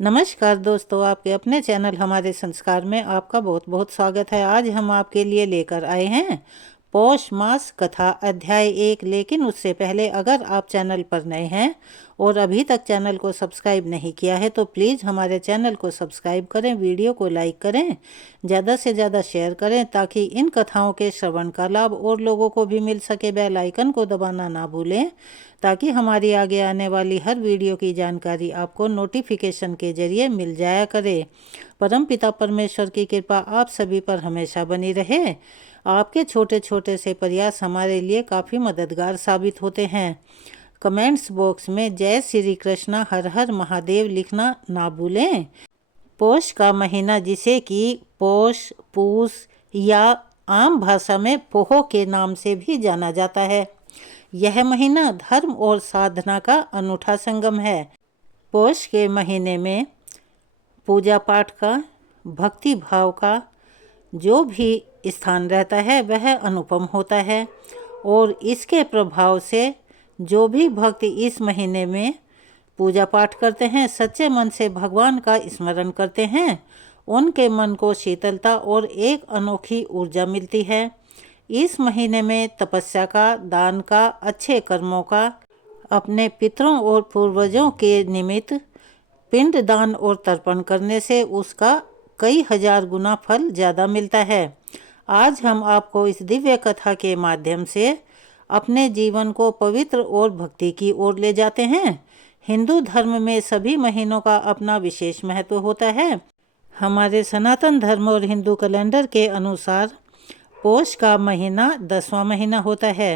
नमस्कार दोस्तों, आपके अपने चैनल हमारे संस्कार में आपका बहुत बहुत स्वागत है। आज हम आपके लिए लेकर आए हैं पौष मास कथा अध्याय 1। लेकिन उससे पहले अगर आप चैनल पर नए हैं और अभी तक चैनल को सब्सक्राइब नहीं किया है तो प्लीज़ हमारे चैनल को सब्सक्राइब करें, वीडियो को लाइक करें, ज़्यादा से ज़्यादा शेयर करें ताकि इन कथाओं के श्रवण का लाभ और लोगों को भी मिल सके। बेल आइकन को दबाना ना भूलें ताकि हमारी आगे आने वाली हर वीडियो की जानकारी आपको नोटिफिकेशन के जरिए मिल जाया करे। परम पिता परमेश्वर की कृपा आप सभी पर हमेशा बनी रहे। आपके छोटे छोटे से प्रयास हमारे लिए काफ़ी मददगार साबित होते हैं। कमेंट्स बॉक्स में जय श्री कृष्णा हर हर महादेव लिखना ना भूलें। पौष का महीना, जिसे कि पौष, पूस या आम भाषा में पोह के नाम से भी जाना जाता है, यह महीना धर्म और साधना का अनूठा संगम है। पौष के महीने में पूजा पाठ का, भक्ति भाव का जो भी स्थान रहता है वह अनुपम होता है और इसके प्रभाव से जो भी भक्त इस महीने में पूजा पाठ करते हैं, सच्चे मन से भगवान का स्मरण करते हैं, उनके मन को शीतलता और एक अनोखी ऊर्जा मिलती है। इस महीने में तपस्या का, दान का, अच्छे कर्मों का, अपने पितरों और पूर्वजों के निमित्त पिंड दान और तर्पण करने से उसका कई हजार गुना फल ज़्यादा मिलता है। आज हम आपको इस दिव्य कथा के माध्यम से अपने जीवन को पवित्र और भक्ति की ओर ले जाते हैं। हिंदू धर्म में सभी महीनों का अपना विशेष महत्व होता है। हमारे सनातन धर्म और हिंदू कैलेंडर के अनुसार पौष का महीना 10वां महीना होता है।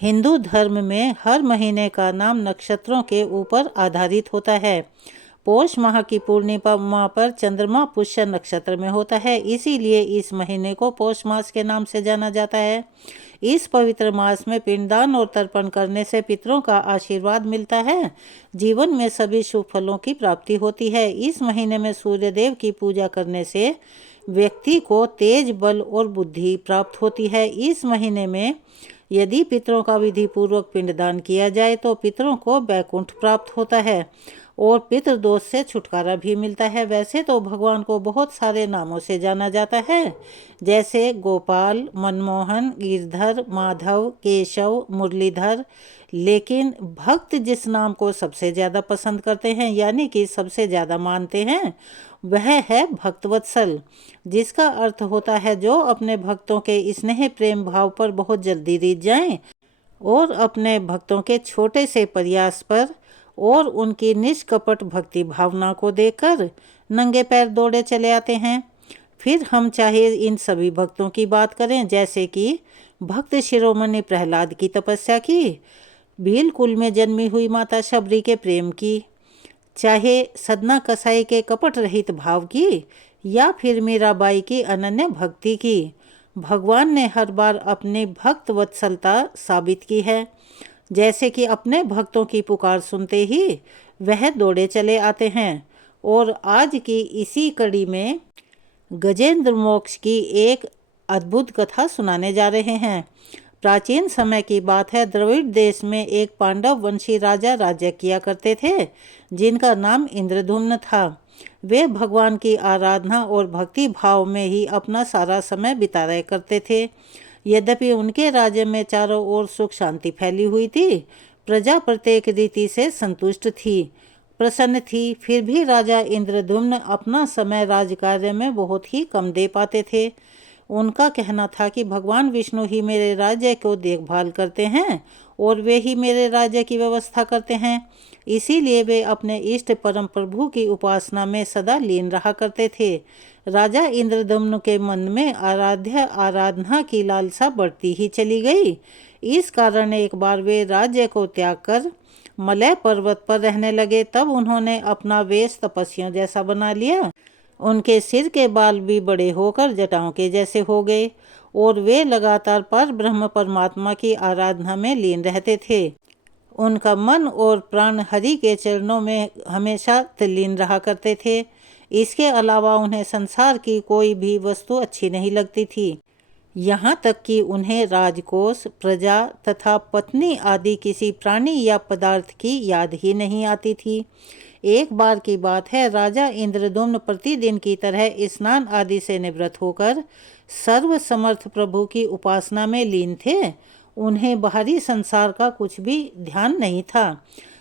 हिंदू धर्म में हर महीने का नाम नक्षत्रों के ऊपर आधारित होता है। पौष माह की पूर्णिमा पर चंद्रमा पुष्य नक्षत्र में होता है, इसीलिए इस महीने को पौष मास के नाम से जाना जाता है। इस पवित्र मास में पिंडदान और तर्पण करने से पितरों का आशीर्वाद मिलता है, जीवन में सभी शुभ फलों की प्राप्ति होती है। इस महीने में सूर्यदेव की पूजा करने से व्यक्ति को तेज, बल और बुद्धि प्राप्त होती है। इस महीने में यदि पितरों का विधि पूर्वक पिंडदान किया जाए तो पितरों को वैकुंठ प्राप्त होता है और पितृदोष से छुटकारा भी मिलता है। वैसे तो भगवान को बहुत सारे नामों से जाना जाता है, जैसे गोपाल, मनमोहन, गिरधर, माधव, केशव, मुरलीधर, लेकिन भक्त जिस नाम को सबसे ज़्यादा पसंद करते हैं, यानी कि सबसे ज़्यादा मानते हैं, वह है भक्तवत्सल, जिसका अर्थ होता है जो अपने भक्तों के स्नेह प्रेम भाव पर बहुत जल्दी रीझ जाएं और अपने भक्तों के छोटे से प्रयास पर और उनकी निष्कपट भक्ति भावना को देखकर नंगे पैर दौड़े चले आते हैं। फिर हम चाहे इन सभी भक्तों की बात करें, जैसे कि भक्त शिरोमणि प्रहलाद की तपस्या की, भीलकुल में जन्मी हुई माता शबरी के प्रेम की, चाहे सदना कसाई के कपट रहित भाव की, या फिर मीराबाई की अनन्य भक्ति की, भगवान ने हर बार अपनी भक्त वत्सलता साबित की है। जैसे कि अपने भक्तों की पुकार सुनते ही वह दौड़े चले आते हैं। और आज की इसी कड़ी में गजेंद्र मोक्ष की एक अद्भुत कथा सुनाने जा रहे हैं। प्राचीन समय की बात है, द्रविड़ देश में एक पांडव वंशी राजा राज्य किया करते थे, जिनका नाम इंद्रद्युम्न था। वे भगवान की आराधना और भक्ति भाव में ही अपना सारा समय बिताया करते थे। यद्यपि उनके राज्य में चारों ओर सुख शांति फैली हुई थी, प्रजा प्रत्येक रीति से संतुष्ट थी, प्रसन्न थी, फिर भी राजा इंद्रद्युम्न अपना समय राजकार्य में बहुत ही कम दे पाते थे। उनका कहना था कि भगवान विष्णु ही मेरे राज्य को देखभाल करते हैं और वे ही मेरे राज्य की व्यवस्था करते हैं, इसीलिए वे अपने इष्ट परम प्रभु की उपासना में सदा लीन रहा करते थे। राजा इंद्रद्युम्न के मन में आराधना की लालसा बढ़ती ही चली गई। इस कारण एक बार वे राज्य को त्याग कर मलय पर्वत पर रहने लगे। तब उन्होंने अपना वेश तपस्वियों जैसा बना लिया। उनके सिर के बाल भी बड़े होकर जटाओं के जैसे हो गए और वे लगातार पर ब्रह्म परमात्मा की आराधना में लीन रहते थे। उनका मन और प्राण हरि के चरणों में हमेशा तल्लीन रहा करते थे। इसके अलावा उन्हें संसार की कोई भी वस्तु अच्छी नहीं लगती थी, यहाँ तक कि उन्हें राजकोष, प्रजा तथा पत्नी आदि किसी प्राणी या पदार्थ की याद ही नहीं आती थी। एक बार की बात है, राजा इंद्रद्युम्न प्रतिदिन की तरह स्नान आदि से निवृत्त होकर सर्व समर्थ प्रभु की उपासना में लीन थे। उन्हें बाहरी संसार का कुछ भी ध्यान नहीं था।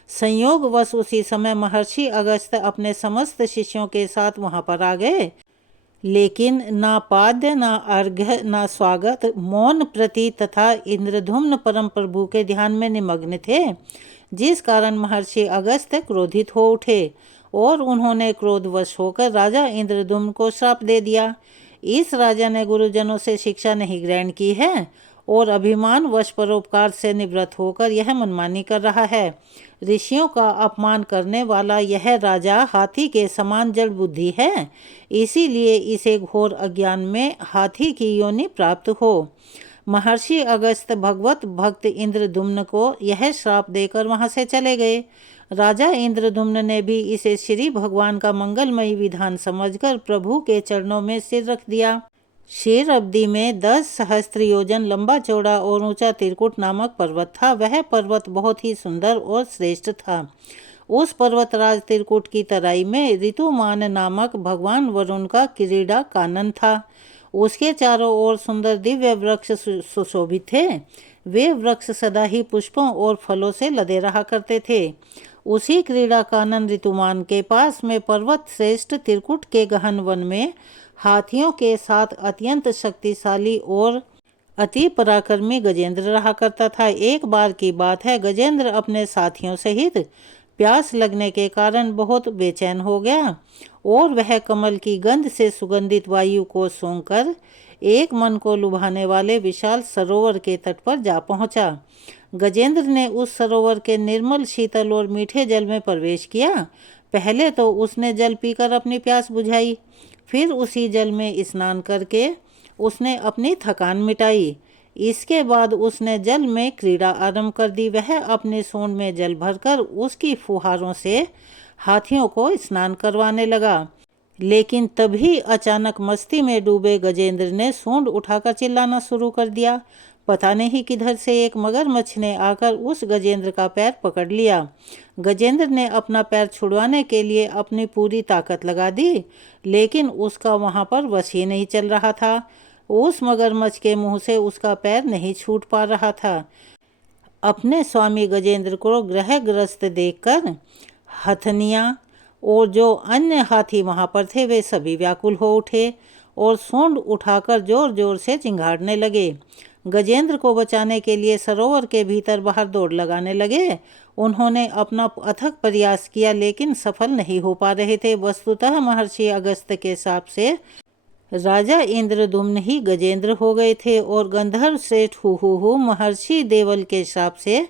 संयोगवश उसी समय महर्षि अगस्त्य अपने समस्त शिष्यों के साथ वहां पर आ गए, लेकिन ना पाद्य ना अर्घ्य ना स्वागत, मौन प्रति तथा इंद्रद्युम्न परम प्रभु के ध्यान में निमग्न थे, जिस कारण महर्षि अगस्त्य क्रोधित हो उठे और उन्होंने क्रोधवश होकर राजा इंद्रद्युम्न को श्राप दे दिया। इस राजा ने गुरुजनों से शिक्षा नहीं ग्रहण की है और अभिमान वश परोपकार से निवृत्त होकर यह मनमानी कर रहा है। ऋषियों का अपमान करने वाला यह राजा हाथी के समान जड़ बुद्धि है, इसीलिए इसे घोर अज्ञान में हाथी की योनि प्राप्त हो। महर्षि अगस्त्य भगवत भक्त इंद्रद्युम्न को यह श्राप देकर वहां से चले गए। राजा इंद्रद्युम्न ने भी इसे श्री भगवान का मंगलमयी विधान समझकर प्रभु के चरणों में सिर रख दिया। शेर अवधि में 10 सहस्त्र योजन लंबा चौड़ा और ऊंचा त्रिकुट नामक पर्वत था। वह पर्वत बहुत ही सुंदर और श्रेष्ठ था। उस पर्वतराज त्रिकुट की तराई में ऋतुमान नामक भगवान वरुण का क्रीड़ा कानन था। उसके चारों ओर सुंदर दिव्य वृक्ष सुशोभित थे। वे वृक्ष सदा ही पुष्पों और फलों से लदे रहा करते थे। उसी क्रीड़ा कानन ऋतुमान के पास में पर्वत श्रेष्ठ त्रिकुट के गहन वन में हाथियों के साथ अत्यंत शक्तिशाली और अति पराक्रमी गजेंद्र रहा करता था। एक बार की बात है, गजेंद्र अपने साथियों सहित प्यास लगने के कारण बहुत बेचैन हो गया और वह कमल की गंध से सुगंधित वायु को सूंघकर एक मन को लुभाने वाले विशाल सरोवर के तट पर जा पहुंचा। गजेंद्र ने उस सरोवर के निर्मल शीतल और मीठे जल में प्रवेश किया। पहले तो उसने जल पीकर अपनी प्यास बुझाई, फिर उसी जल में स्नान करके उसने अपनी थकान मिटाई। इसके बाद उसने जल में क्रीड़ा आरंभ कर दी। वह अपने सूंड में जल भरकर उसकी फुहारों से हाथियों को स्नान करवाने लगा। लेकिन तभी अचानक मस्ती में डूबे गजेंद्र ने सूंड उठाकर चिल्लाना शुरू कर दिया। पता नहीं किधर से एक मगरमच्छ ने आकर उस गजेंद्र का पैर पकड़ लिया। गजेंद्र ने अपना पैर छुड़वाने के लिए अपनी पूरी ताकत लगा दी, लेकिन उसका वहां पर वश ही नहीं चल रहा था। उस मगरमच्छ के मुंह से उसका पैर नहीं छूट पा रहा था। अपने स्वामी गजेंद्र को ग्रहग्रस्त देखकर हथनिया और जो अन्य हाथी वहां पर थे वे सभी व्याकुल हो उठे और सूंड उठाकर जोर जोर से चिंघाड़ने लगे। गजेंद्र को बचाने के लिए सरोवर के भीतर बाहर दौड़ लगाने लगे। उन्होंने अपना अथक प्रयास किया, लेकिन सफल नहीं हो पा रहे थे। वस्तुतः महर्षि अगस्त्य के शाप से राजा इंद्रद्युम्न ही गजेंद्र हो गए थे और गंधर्व श्रेष्ठ हुहु महर्षि देवल के शाप से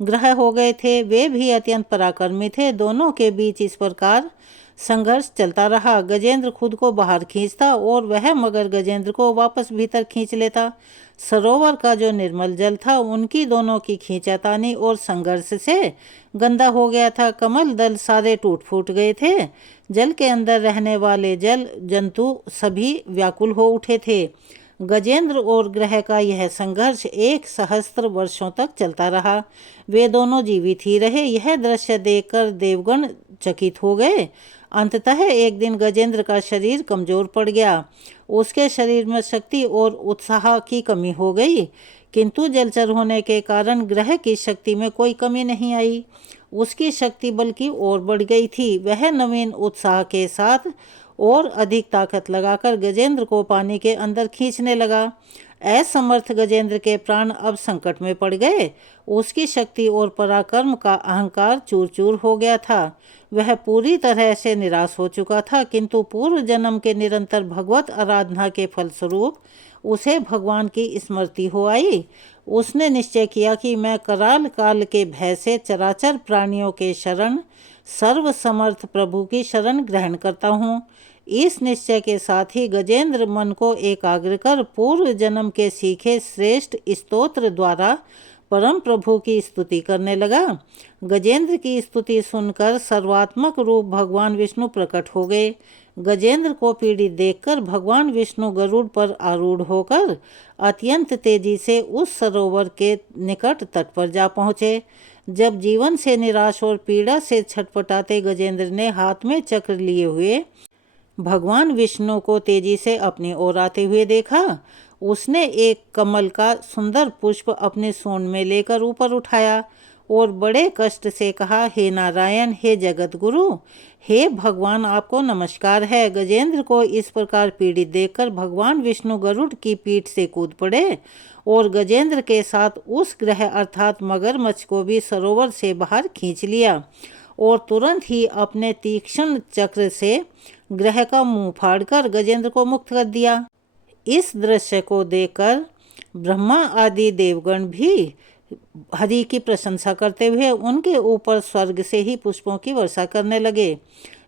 ग्रह हो गए थे। वे भी अत्यंत पराक्रमी थे। दोनों के बीच इस प्रकार संघर्ष चलता रहा। गजेंद्र खुद को बाहर खींचता और वह मगर गजेंद्र को वापस भीतर खींच लेता। सरोवर का जो निर्मल जल था उनकी दोनों की खींचातानी और संघर्ष से गंदा हो गया था। कमल दल सारे टूट फूट गए थे। जल के अंदर रहने वाले जल जंतु सभी व्याकुल हो उठे थे। गजेंद्र और ग्रह का यह संघर्ष 1 सहस्त्र वर्षों तक चलता रहा। वे दोनों जीवित ही रहे। यह दृश्य देखकर देवगण चकित हो गए। अंततः एक दिन गजेंद्र का शरीर कमजोर पड़ गया। उसके शरीर में शक्ति और उत्साह की कमी हो गई, किंतु जलचर होने के कारण ग्रह की शक्ति में कोई कमी नहीं आई। उसकी शक्ति बल्कि और बढ़ गई थी। वह नवीन उत्साह के साथ और अधिक ताकत लगाकर गजेंद्र को पानी के अंदर खींचने लगा। असमर्थ गजेंद्र के प्राण अब संकट में पड़ गए। उसकी शक्ति और पराक्रम का अहंकार चूर चूर हो गया था। वह पूरी तरह से निराश हो चुका था, किंतु पूर्व जन्म के निरंतर भगवत आराधना के फलस्वरूप उसे भगवान की स्मृति हो आई। उसने निश्चय किया कि मैं कराल काल के भय से चराचर प्राणियों के शरण सर्व समर्थ प्रभु की शरण ग्रहण करता हूँ। इस निश्चय के साथ ही गजेंद्र मन को एकाग्र कर पूर्व जन्म के सीखे श्रेष्ठ स्तोत्र द्वारा परम प्रभु की स्तुति करने लगा। गजेंद्र की स्तुति सुनकर सर्वात्मक रूप भगवान विष्णु प्रकट हो गए। गजेंद्र को पीड़ित देखकर भगवान विष्णु गरुड़ पर आरूढ़ होकर अत्यंत तेजी से उस सरोवर के निकट तट पर जा पहुँचे। जब जीवन से निराश और पीड़ा से छटपटाते गजेंद्र ने हाथ में चक्र लिए हुए भगवान विष्णु को तेजी से अपनी ओर आते हुए देखा, उसने एक कमल का सुंदर पुष्प अपने सूंड में लेकर ऊपर उठाया और बड़े कष्ट से कहा, हे नारायण, हे जगत गुरु, हे भगवान, आपको नमस्कार है। गजेंद्र को इस प्रकार पीड़ित देखकर भगवान विष्णु गरुड़ की पीठ से कूद पड़े और गजेंद्र के साथ उस ग्रह अर्थात मगरमच्छ को भी सरोवर से बाहर खींच लिया और तुरंत ही अपने तीक्ष्ण चक्र से ग्रह का मुंह फाड़कर गजेंद्र को मुक्त कर दिया। इस दृश्य को देखकर ब्रह्मा आदि देवगण भी हरि की प्रशंसा करते हुए उनके ऊपर स्वर्ग से ही पुष्पों की वर्षा करने लगे।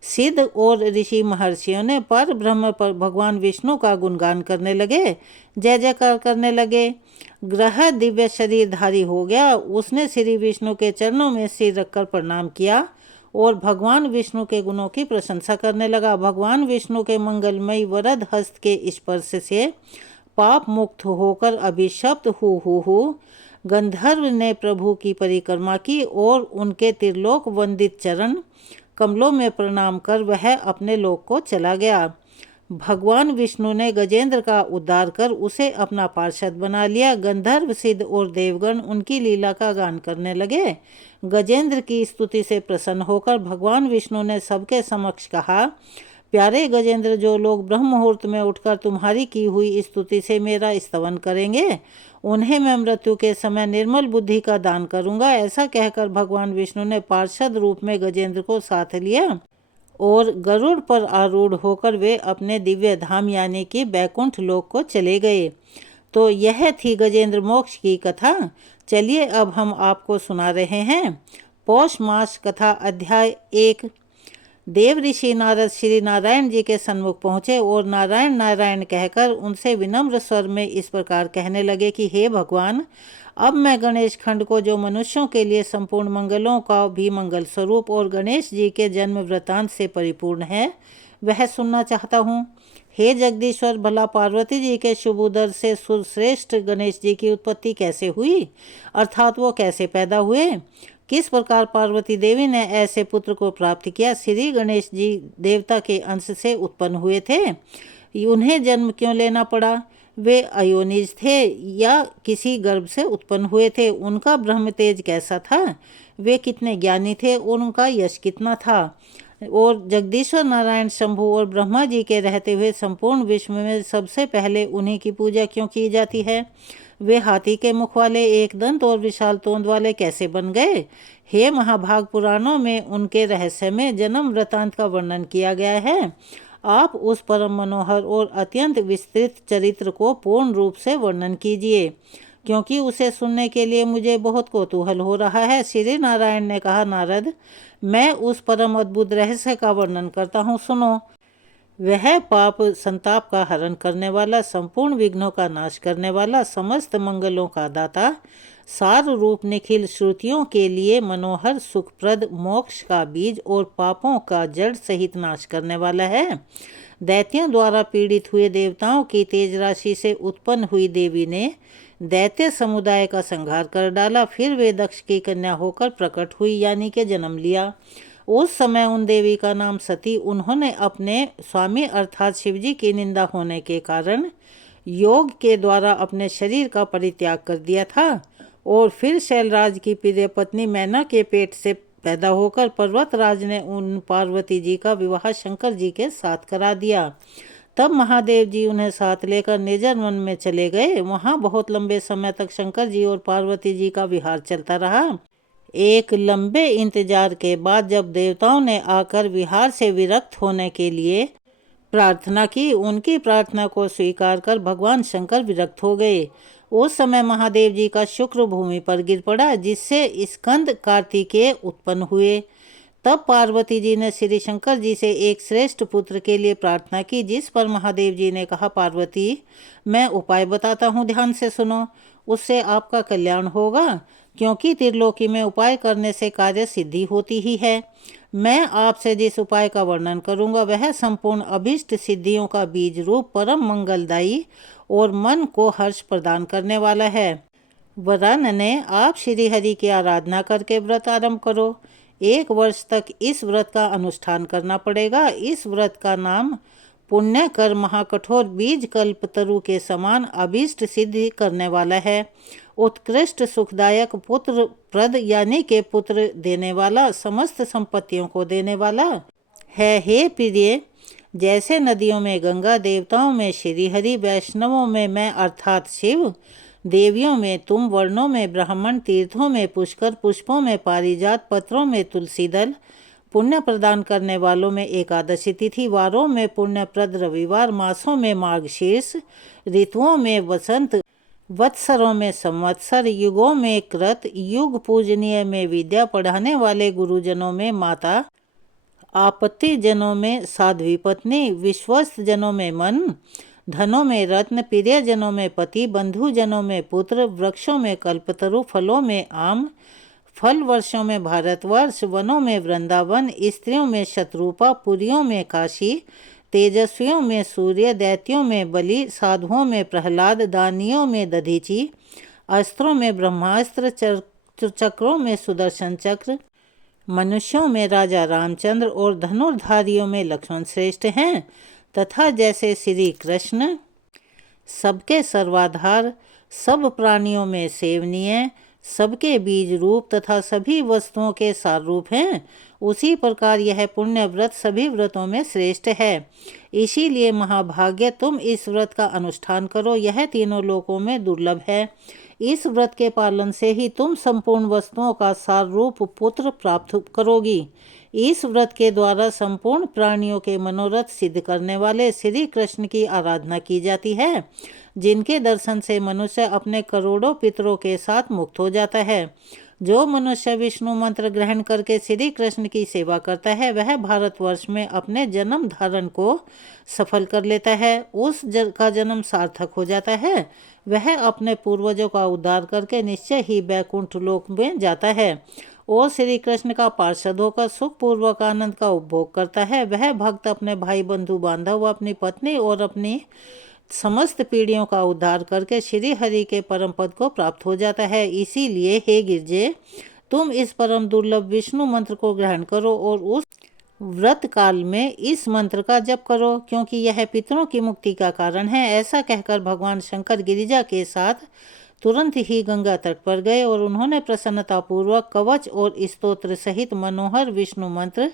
सिद्ध और ऋषि महर्षियों ने पर ब्रह्म पर भगवान विष्णु का गुणगान करने लगे, जय जयकार करने लगे। ग्रह दिव्य शरीरधारी हो गया। उसने श्री विष्णु के चरणों में सिर रखकर प्रणाम किया और भगवान विष्णु के गुणों की प्रशंसा करने लगा। भगवान विष्णु के मंगलमयी वरद हस्त के स्पर्श से पाप मुक्त होकर अभिशप्त हु गंधर्व ने प्रभु की परिक्रमा की और उनके त्रिलोक वंदित चरण कमलों में प्रणाम कर वह अपने लोक को चला गया। भगवान विष्णु ने गजेंद्र का उद्धार कर उसे अपना पार्षद बना लिया। गंधर्व, सिद्ध और देवगण उनकी लीला का गान करने लगे। गजेंद्र की स्तुति से प्रसन्न होकर भगवान विष्णु ने सबके समक्ष कहा, प्यारे गजेंद्र, जो लोग ब्रह्म मुहूर्त में उठकर तुम्हारी की हुई स्तुति से मेरा स्तवन करेंगे, उन्हें मैं मृत्यु के समय निर्मल बुद्धि का दान करूंगा। ऐसा कहकर भगवान विष्णु ने पार्षद रूप में गजेंद्र को साथ लिया और गरुड़ पर आरूढ़ होकर वे अपने दिव्य धाम यानी कि बैकुंठ लोक को चले गए। तो यह थी गजेंद्र मोक्ष की कथा। चलिए अब हम आपको सुना रहे हैं पौष मास कथा अध्याय 1। देव ऋषि नारद श्री नारायण जी के सन्मुख पहुँचे और नारायण नारायण कहकर उनसे विनम्र स्वर में इस प्रकार कहने लगे कि हे भगवान, अब मैं गणेश खंड को, जो मनुष्यों के लिए संपूर्ण मंगलों का भी मंगल स्वरूप और गणेश जी के जन्म वृतांत से परिपूर्ण है, वह सुनना चाहता हूँ। हे जगदीश्वर, भला पार्वती जी के शुभ उदर से सुरश्रेष्ठ गणेश जी की उत्पत्ति कैसे हुई, अर्थात वो कैसे पैदा हुए? किस प्रकार पार्वती देवी ने ऐसे पुत्र को प्राप्त किया? श्री गणेश जी देवता के अंश से उत्पन्न हुए थे, उन्हें जन्म क्यों लेना पड़ा? वे अयोनिज थे या किसी गर्भ से उत्पन्न हुए थे? उनका ब्रह्म तेज कैसा था? वे कितने ज्ञानी थे और उनका यश कितना था? और जगदीश्वर नारायण शंभु और ब्रह्मा जी के रहते हुए संपूर्ण विश्व में सबसे पहले उन्हीं की पूजा क्यों की जाती है? वे हाथी के मुख वाले, एक दंत और विशाल तोंद वाले कैसे बन गए? हे महाभाग, पुराणों में उनके रहस्य में जन्म वृतांत का वर्णन किया गया है। आप उस परम मनोहर और अत्यंत विस्तृत चरित्र को पूर्ण रूप से वर्णन कीजिए, क्योंकि उसे सुनने के लिए मुझे बहुत कौतूहल हो रहा है। श्री नारायण ने कहा, नारद, मैं उस परम अद्भुत रहस्य का वर्णन करता हूँ, सुनो। वह पाप संताप का हरण करने वाला, संपूर्ण विघ्नों का नाश करने वाला, समस्त मंगलों का दाता, सार रूप निखिल श्रुतियों के लिए मनोहर सुखप्रद, मोक्ष का बीज और पापों का जड़ सहित नाश करने वाला है। दैत्यों द्वारा पीड़ित हुए देवताओं की तेज राशि से उत्पन्न हुई देवी ने दैत्य समुदाय का संहार कर डाला। फिर वे दक्ष की कन्या होकर प्रकट हुई यानी कि जन्म लिया। उस समय उन देवी का नाम सती। उन्होंने अपने स्वामी अर्थात शिवजी की निंदा होने के कारण योग के द्वारा अपने शरीर का परित्याग कर दिया था और फिर शैलराज की प्रिय पत्नी मैना के पेट से पैदा होकर पर्वतराज ने उन पार्वती जी का विवाह शंकर जी के साथ करा दिया। तब महादेव जी उन्हें साथ लेकर निर्जन वन में चले गए। वहाँ बहुत लंबे समय तक शंकर जी और पार्वती जी का विहार चलता रहा। एक लंबे इंतजार के बाद जब देवताओं ने आकर विहार से विरक्त होने के लिए प्रार्थना की, उनकी प्रार्थना को स्वीकार कर भगवान शंकर विरक्त हो गए। उस समय महादेव जी का शुक्र भूमि पर गिर पड़ा, जिससे स्कंद कार्तिकेय उत्पन्न हुए। तब पार्वती जी ने श्री शंकर जी से एक श्रेष्ठ पुत्र के लिए प्रार्थना की, जिस पर महादेव जी ने कहा, पार्वती, मैं उपाय बताता हूँ, ध्यान से सुनो, उससे आपका कल्याण होगा, क्योंकि त्रिलोकी में उपाय करने से कार्य सिद्धि होती ही है। मैं आपसे जिस उपाय का वर्णन करूंगा वह संपूर्ण अभिष्ट सिद्धियों का बीज रूप, परम मंगलदायी और मन को हर्ष प्रदान करने वाला है। वरान ने आप श्री हरि की आराधना करके व्रत आरंभ करो। 1 वर्ष तक इस व्रत का अनुष्ठान करना पड़ेगा। इस व्रत का नाम पुण्य कर महाकठोर बीज कल्पतरु के समान अभीष्ट सिद्धि करने वाला है। उत्कृष्ट सुखदायक पुत्र प्रद यानी के पुत्र देने वाला, समस्त संपत्तियों को देने वाला है। हे प्रिय, जैसे नदियों में गंगा, देवताओं में श्री हरि, वैष्णवों में मैं अर्थात शिव, देवियों में तुम, वर्णों में ब्राह्मण, तीर्थों में पुष्कर, पुष्पों में पारिजात, पत्रों में तुलसी दल, पुण्य प्रदान करने वालों में एकादशी तिथि, वारों में पुण्यप्रद रविवार, मासों में मार्गशीर्ष, ऋतुओं में वसंत, वत्सरों में संवत्सर, युगों में कृत, युग पूजनीय में विद्या पढ़ाने वाले गुरुजनों में माता, आपत्ति जनों में साध्वी पत्नी, विश्वस्त जनों में मन, धनों में रत्न, प्रिय जनों में पति, बंधु जनों में पुत्र, वृक्षों में कल्पतरु, फलों में आम, फल वर्षों में भारतवर्ष, वनों में वृंदावन, स्त्रियों में शत्रुपा, पुरियों में काशी, तेजस्वियों में सूर्य, दैत्यों में बलि, साधुओं में प्रहलाद, दानियों में दधीची, अस्त्रों में ब्रह्मास्त्र, चक्रों में सुदर्शन चक्र, मनुष्यों में राजा रामचंद्र और धनुर्धारियों में लक्ष्मण श्रेष्ठ हैं। तथा जैसे श्री कृष्ण सबके सर्वाधार, सब प्राणियों में सेवनीय, सबके बीज रूप तथा सभी वस्तुओं के सार रूप हैं, उसी प्रकार यह पुण्य व्रत सभी व्रतों में श्रेष्ठ है। इसीलिए महाभाग्य तुम इस व्रत का अनुष्ठान करो। यह तीनों लोकों में दुर्लभ है। इस व्रत के पालन से ही तुम संपूर्ण वस्तुओं का सार रूप पुत्र प्राप्त करोगी। इस व्रत के द्वारा संपूर्ण प्राणियों के मनोरथ सिद्ध करने वाले श्री कृष्ण की आराधना की जाती है, जिनके दर्शन से मनुष्य अपने करोड़ों पितरों के साथ मुक्त हो जाता है। जो मनुष्य विष्णु मंत्र ग्रहण करके श्री कृष्ण की सेवा करता है, वह भारतवर्ष में अपने जन्म धारण को सफल कर लेता है। उस का जन्म सार्थक हो जाता है। वह अपने पूर्वजों का उद्धार करके निश्चय ही वैकुंठ लोक में जाता है और श्री कृष्ण का पार्षद होकर सुखपूर्वक आनंद का उपभोग करता है। वह भक्त अपने भाई, बंधु बांधव, अपनी पत्नी और अपनी समस्त पीढ़ियों का उद्धार करके श्री हरि के परम पद को प्राप्त हो जाता है। इसीलिए हे गिरजे, तुम इस परम दुर्लभ विष्णु मंत्र को ग्रहण करो और उस व्रत काल में इस मंत्र का जप करो, क्योंकि यह पितरों की मुक्ति का कारण है। ऐसा कहकर भगवान शंकर गिरिजा के साथ तुरंत ही गंगा तट पर गए और उन्होंने प्रसन्नतापूर्वक कवच और स्तोत्र सहित मनोहर विष्णु मंत्र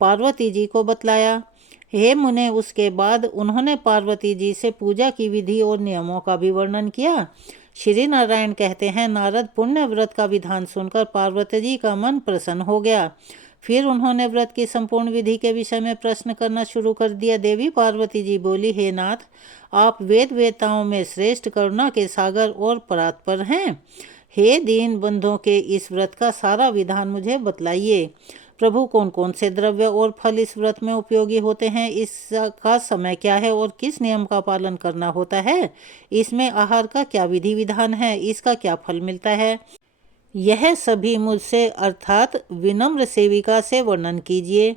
पार्वती जी को बतलाया। हे मुने, उसके बाद उन्होंने पार्वती जी से पूजा की विधि और नियमों का भी वर्णन किया। श्री नारायण कहते हैं, नारद पुण्य व्रत का विधान सुनकर पार्वती जी का मन प्रसन्न हो गया। फिर उन्होंने व्रत की संपूर्ण विधि के विषय में प्रश्न करना शुरू कर दिया। देवी पार्वती जी बोली, हे नाथ, आप वेद वेताओं में श्रेष्ठ, करुणा के सागर और परात्पर हैं। हे दीन बंधुओं के इस व्रत का सारा विधान मुझे बतलाइए। प्रभु, कौन कौन से द्रव्य और फल इस व्रत में उपयोगी होते हैं? इसका समय क्या है और किस नियम का पालन करना होता है? इसमें आहार का क्या विधि विधान है? इसका क्या फल मिलता है? यह सभी मुझसे अर्थात विनम्र सेविका से वर्णन कीजिए।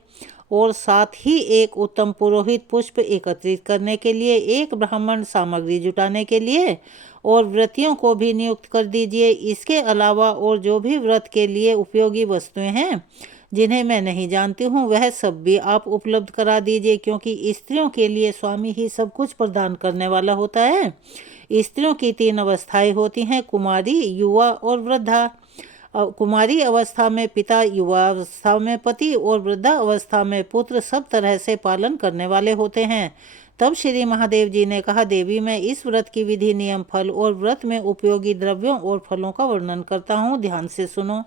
और साथ ही एक उत्तम पुरोहित पुष्प एकत्रित करने के लिए, एक ब्राह्मण सामग्री जुटाने के लिए और व्रतियों को भी नियुक्त कर दीजिए। इसके अलावा और जो भी व्रत के लिए उपयोगी वस्तुएं हैं जिन्हें मैं नहीं जानती हूँ, वह सब भी आप उपलब्ध करा दीजिए, क्योंकि स्त्रियों के लिए स्वामी ही सब कुछ प्रदान करने वाला होता है। स्त्रियों की 3 अवस्थाएं होती हैं, कुमारी, युवा और वृद्धा। कुमारी अवस्था में पिता, युवा अवस्था में पति और वृद्धा अवस्था में पुत्र सब तरह से पालन करने वाले होते हैं। तब श्री महादेव जी ने कहा, देवी, मैं इस व्रत की विधि, नियम, फल और व्रत में उपयोगी द्रव्यों और फलों का वर्णन करता हूँ, ध्यान से सुनो।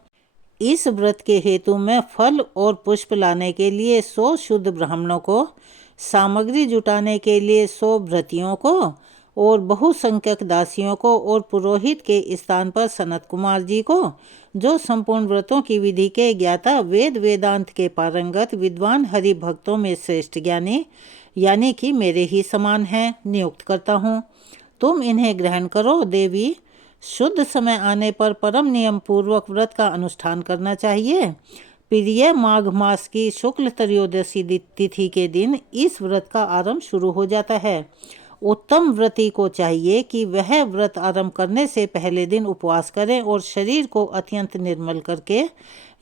इस व्रत के हेतु मैं फल और पुष्प लाने के लिए 100 शुद्ध ब्राह्मणों को, सामग्री जुटाने के लिए 100 व्रतियों को और बहुसंख्यक दासियों को और पुरोहित के स्थान पर सनत कुमार जी को, जो संपूर्ण व्रतों की विधि के ज्ञाता, वेद वेदांत के पारंगत, विद्वान हरि भक्तों में श्रेष्ठ ज्ञानी यानी कि मेरे ही समान हैं, नियुक्त करता हूँ। तुम इन्हें ग्रहण करो। देवी, शुद्ध समय आने पर परम नियम पूर्वक व्रत का अनुष्ठान करना चाहिए। प्रिय, माघ मास की शुक्ल त्रयोदशी तिथि के दिन इस व्रत का आरंभ शुरू हो जाता है उत्तम व्रती को चाहिए कि वह व्रत आरंभ करने से पहले दिन उपवास करें और शरीर को अत्यंत निर्मल करके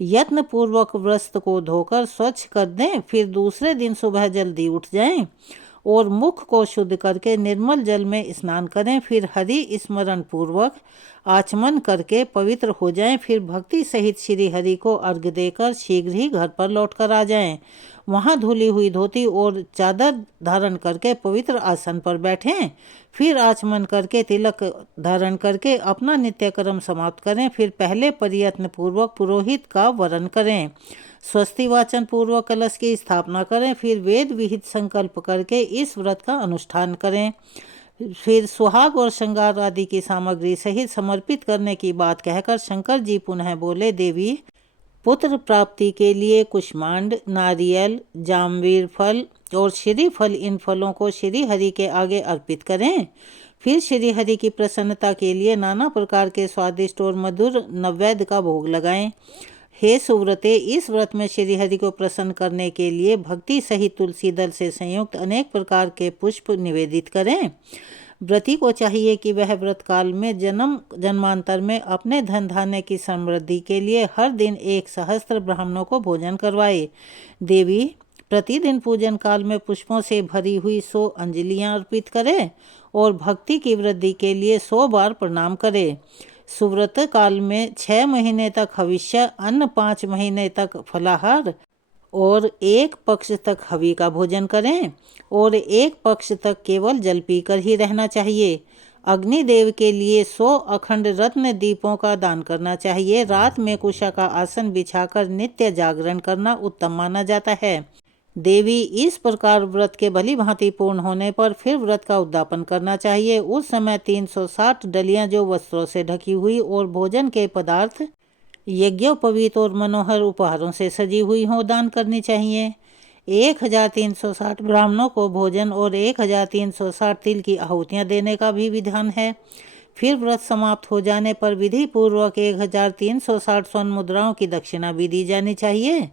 यत्न पूर्वक वस्त्र को धोकर स्वच्छ कर दें। फिर दूसरे दिन सुबह जल्दी उठ जाएं और मुख को शुद्ध करके निर्मल जल में स्नान करें। फिर हरि स्मरण पूर्वक आचमन करके पवित्र हो जाएं। फिर भक्ति सहित श्री हरि को अर्घ्य देकर शीघ्र ही घर पर लौटकर आ जाएं। वहां धुली हुई धोती और चादर धारण करके पवित्र आसन पर बैठें। फिर आचमन करके तिलक धारण करके अपना नित्य कर्म समाप्त करें। फिर पहले प्रयत्न पूर्वक पुरोहित का वरण करें, स्वस्ति वाचन पूर्वक कलश की स्थापना करें। फिर वेद विहित संकल्प करके इस व्रत का अनुष्ठान करें। फिर सुहाग और श्रृंगार आदि की सामग्री सहित समर्पित करने की बात कहकर शंकर जी पुनः बोले, देवी पुत्र प्राप्ति के लिए कुष्मांड, नारियल, जामवीर फल और श्रीफल, इन फलों को श्री हरि के आगे अर्पित करें। फिर श्री हरि की प्रसन्नता के लिए नाना प्रकार के स्वादिष्ट और मधुर नैवेद्य का भोग लगाएं। हे सुव्रते, इस व्रत में श्री हरि को प्रसन्न करने के लिए भक्ति सहित तुलसी दल से संयुक्त अनेक प्रकार के पुष्प निवेदित करें। व्रती को चाहिए कि वह व्रत काल में जन्मांतर में अपने धन धान्य की समृद्धि के लिए हर दिन 1 सहस्त्र ब्राह्मणों को भोजन करवाए। देवी प्रतिदिन पूजन काल में पुष्पों से भरी हुई 100 अंजलियां अर्पित करे और भक्ति की वृद्धि के लिए 100 बार प्रणाम करे। सुव्रत काल में 6 महीने तक हविष्य अन्न, 5 महीने तक फलाहार और 1 पक्ष तक हवि का भोजन करें और 1 पक्ष तक केवल जल पीकर ही रहना चाहिए। अग्निदेव के लिए 100 अखंड रत्न दीपों का दान करना चाहिए। रात में कुशा का आसन बिछाकर नित्य जागरण करना उत्तम माना जाता है। देवी इस प्रकार व्रत के भली भांति पूर्ण होने पर फिर व्रत का उद्यापन करना चाहिए। उस समय 360 डलियां जो वस्त्रों से ढकी हुई और भोजन के पदार्थ यज्ञोपवीत और मनोहर उपहारों से सजी हुई हों दान करनी चाहिए। 1360 ब्राह्मणों को भोजन और 1360 तिल की आहुतियां देने का भी विधान है। फिर व्रत समाप्त हो जाने पर विधि पूर्वक 1360 स्वर्ण मुद्राओं की दक्षिणा भी दी जानी चाहिए।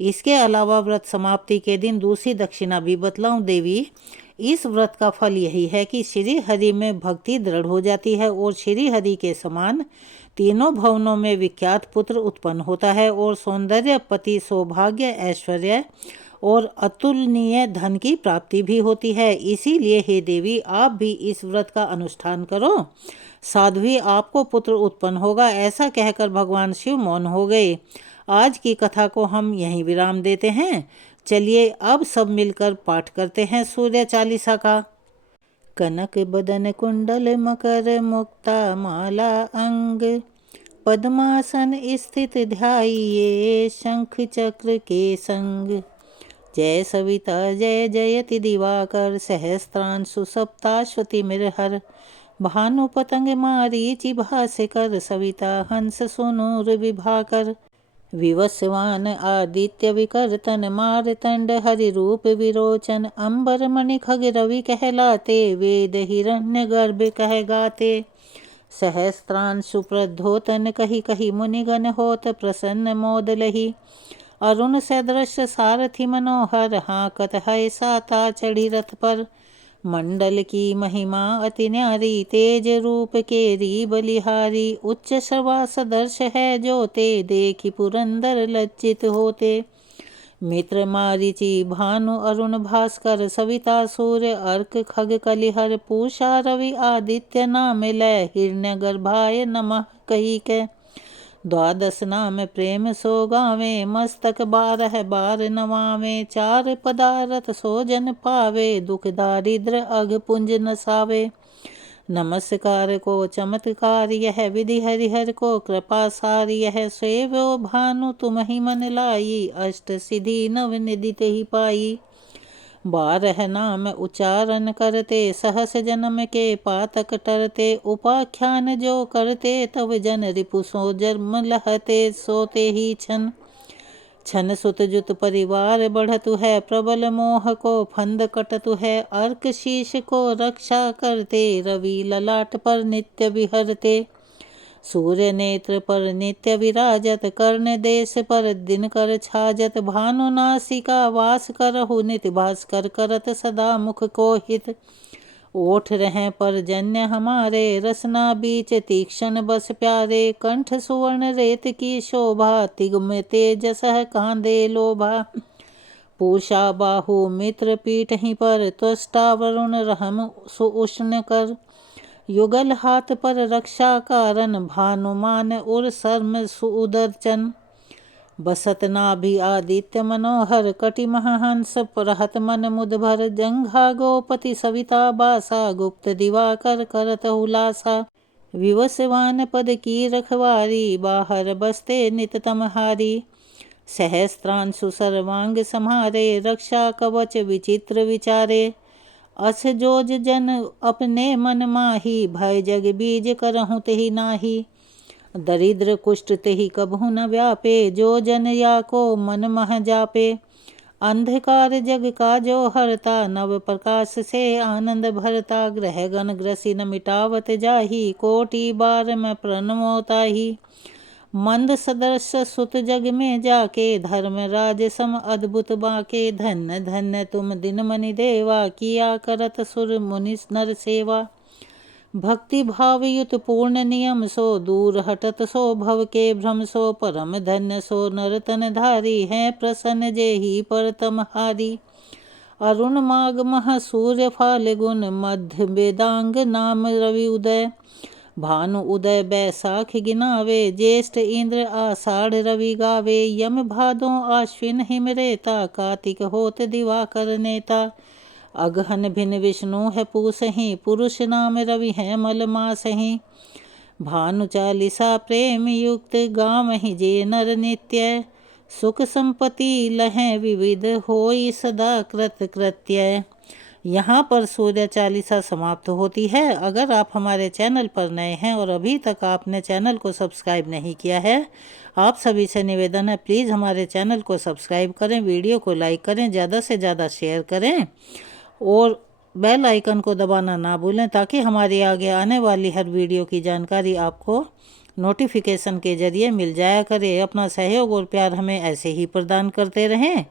इसके अलावा व्रत समाप्ति के दिन दूसरी दक्षिणा भी बतलाऊं देवी। इस व्रत का फल यही है कि श्री हरि में भक्ति दृढ़ हो जाती है और श्री हरि के समान तीनों भवनों में विख्यात पुत्र उत्पन्न होता है और सौंदर्य, पति, सौभाग्य, ऐश्वर्य और अतुलनीय धन की प्राप्ति भी होती है। इसीलिए हे देवी, आप भी इस व्रत का अनुष्ठान करो, साध्वी आपको पुत्र उत्पन्न होगा। ऐसा कहकर भगवान शिव मौन हो गए। आज की कथा को हम यहीं विराम देते हैं। चलिए अब सब मिलकर पाठ करते हैं सूर्य चालीसा का। कनक बदन कुंडल मकर मुक्ता माला अंग, पद्मासन स्थित ध्याइये शंख चक्र के संग। जय सविता जय जयति दिवाकर, सहस्त्रांशु सप्ताश्वती मिरहर। भानु पतंग मारीचि भास्कर, सविता हंस सुनूर विभाकर। विवस्वान आदित्य विकर्तन, मारतंड हरि रूप विरोचन। अंबर मणि खग रवि कहलाते, वेद हिरण्य गर्भ कह गाते। सहस्त्रांशु प्रद्धोतन, कही कही मुनिगण होत प्रसन्न मोद लही। अरुण सदृश सारथि मनोहर, हाँकत है साता चढ़ी रथ पर। मंडल की महिमा अति न्यारी, तेज रूप केरी बलिहारी। उच्च श्रवा सदर्श है जोते, देखी पुरंदर लज्जित होते। मित्र मारीचि भानु अरुण भास्कर, सविता सूर्य अर्क खग कलिहर। पूषा रवि आदित्य नाम लय, हिरण्य गर्भाय नमः कही के। द्वादश नाम प्रेम सो गावे, मस्तक 12 बार नवावे। 4 पदारथ सो जन पावे, दुख दारिद्र अघ पुंज नसावे। नमस्कार को चमत्कार यह, विधि हरिहर को कृपा सार यह। सेवो भानु तुम ही मन लाई, अष्ट सिद्धि नव निधि ही पाई। 12 नाम उच्चारण करते, सहस जन्म के पातक टरते। उपाख्यान जो करते, तब जन रिपु सो जन्म लहते। सोते ही छन छन सुत जुत परिवार बढ़तु है, प्रबल मोह को फंद कटतु है। अर्क शीश को रक्षा करते, रवि ललाट पर नित्य विहरते। सूर्य नेत्र पर नित्य विराजत, कर्ण देश पर दिनकर छाजत। भानु नासिका वास करहु, नित भास्कर करत सदा मुख को हित। ओठ रहें परजन्य हमारे, रसना बीच तीक्ष्ण बस प्यारे। कंठ सुवर्ण रेत की शोभा, तिग्म तेजसः कांदे लोभा। पूषा बाहु मित्र पीठ ही पर, त्वष्टा वरुण रहम सुउष्ण कर। युगल हाथ पर रक्षा कारण, भानुमान उर सर्म सुउदरचन। बसत नाभि आदित्य मनोहर, कटि महहंस रहत मन मुदभर। जंघा गोपति सविता बासा, गुप्त दिवाकर करत हुलासा। विवस्वान पद की रखवारी, बाहर बसते नित तमहारी। सहस्त्रांशु सर्वांग सम्हारे, रक्षा कवच विचित्र विचारे। अस जोज जन अपने मन माही, भय जग बीज करहु तेहि नाही। दरिद्र कुष्ठ तेहि कबहु न व्यापे, जो जन या को मन मह जापे। अंधकार जग का जो हरता, नव प्रकाश से आनंद भरता। ग्रह गण ग्रसी न मिटावत जाही, कोटि बार मैं प्रणमोताही। मंद सदर्श सुत जग में जाके, धर्म राज सम अद्भुत बाके। धन्य धन्य तुम दिन मनि देवा, किया करत सुर मुनि नर सेवा। भक्ति भाव युत पूर्ण नियम सो, दूर हटत सो भव के भ्रम सो। परम धन्य सो नर तन धारी, है प्रसन्न जेहि पर तमहारी। अरुण माग मह सूर्य फाल्गुन, मध्य वेदांग नाम रवि उदय। भानु उदय बैसाख गिनावे, ज्येष्ठ इंद्र आषाढ़ रवि गावे। यम भादो आश्विन हिमरेता, कार्तिक होत दिवाकर नेता। अगहन भिन विष्णु है पूसहि, पुरुष नाम रवि है मल मासहि। भानु चालीसा प्रेम युक्त, गावहि जे नर नित्य। सुख संपत्ति लहै विविध, होई सदा कृत कृत्य। यहाँ पर सूर्य चालीसा समाप्त होती है। अगर आप हमारे चैनल पर नए हैं और अभी तक आपने चैनल को सब्सक्राइब नहीं किया है, आप सभी से निवेदन है प्लीज़ हमारे चैनल को सब्सक्राइब करें, वीडियो को लाइक करें, ज़्यादा से ज़्यादा शेयर करें और बेल आइकन को दबाना ना भूलें, ताकि हमारी आगे आने वाली हर वीडियो की जानकारी आपको नोटिफिकेशन के ज़रिए मिल जाया करे। अपना सहयोग और प्यार हमें ऐसे ही प्रदान करते रहें।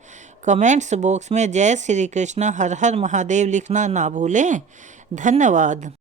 कमेंट्स बॉक्स में जय श्री कृष्ण हर हर महादेव लिखना ना भूलें। धन्यवाद।